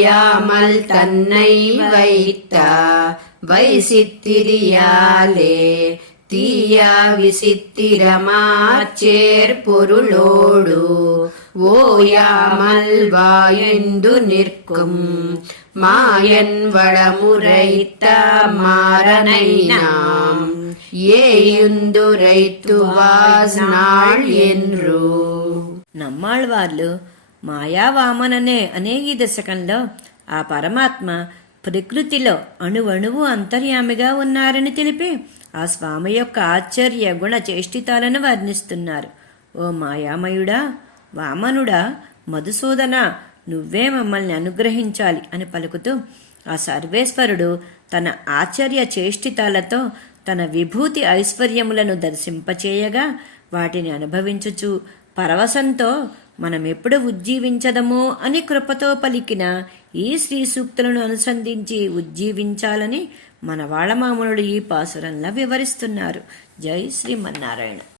மாயாமல் தன்னை வைத்த வைசித்திரியாலே தீயா விசித்திரமாச்சேர் பொருளோடு ஓயாமல் வாயெந்து நிற்கும் மாயன் வளமுரைத்த மாறனை நாம் ఏయుందురైతువాస్ నాళ్ ఎండ్రు. నమ్మాళ్వార్లు మాయావామననే అనే ఈ దశకంలో ఆ పరమాత్మ ప్రకృతిలో అణువణువు అంతర్యామిగా ఉన్నారని తెలిపి ఆ స్వామి యొక్క ఆశ్చర్య గుణ చేష్టితాలను వర్ణిస్తున్నారు. ఓ మాయామయుడా, వామనుడా, మధుసూదన, నువ్వే మమ్మల్ని అనుగ్రహించాలి అని పలుకుతూ ఆ సర్వేశ్వరుడు తన ఆశ్చర్య చేష్టితాలతో తన విభూతి ఐశ్వర్యములను దర్శింపచేయగా వాటిని అనుభవించుచు పరవశంతో మనమెప్పుడు ఉజ్జీవించదమో అని కృపతో పలికిన ఈ శ్రీ సూక్తులను అనుసంధించి ఉజ్జీవించాలని మన వాళమామునుడు ఈ పాసురంలా వివరిస్తున్నారు. జై శ్రీమన్నారాయణ.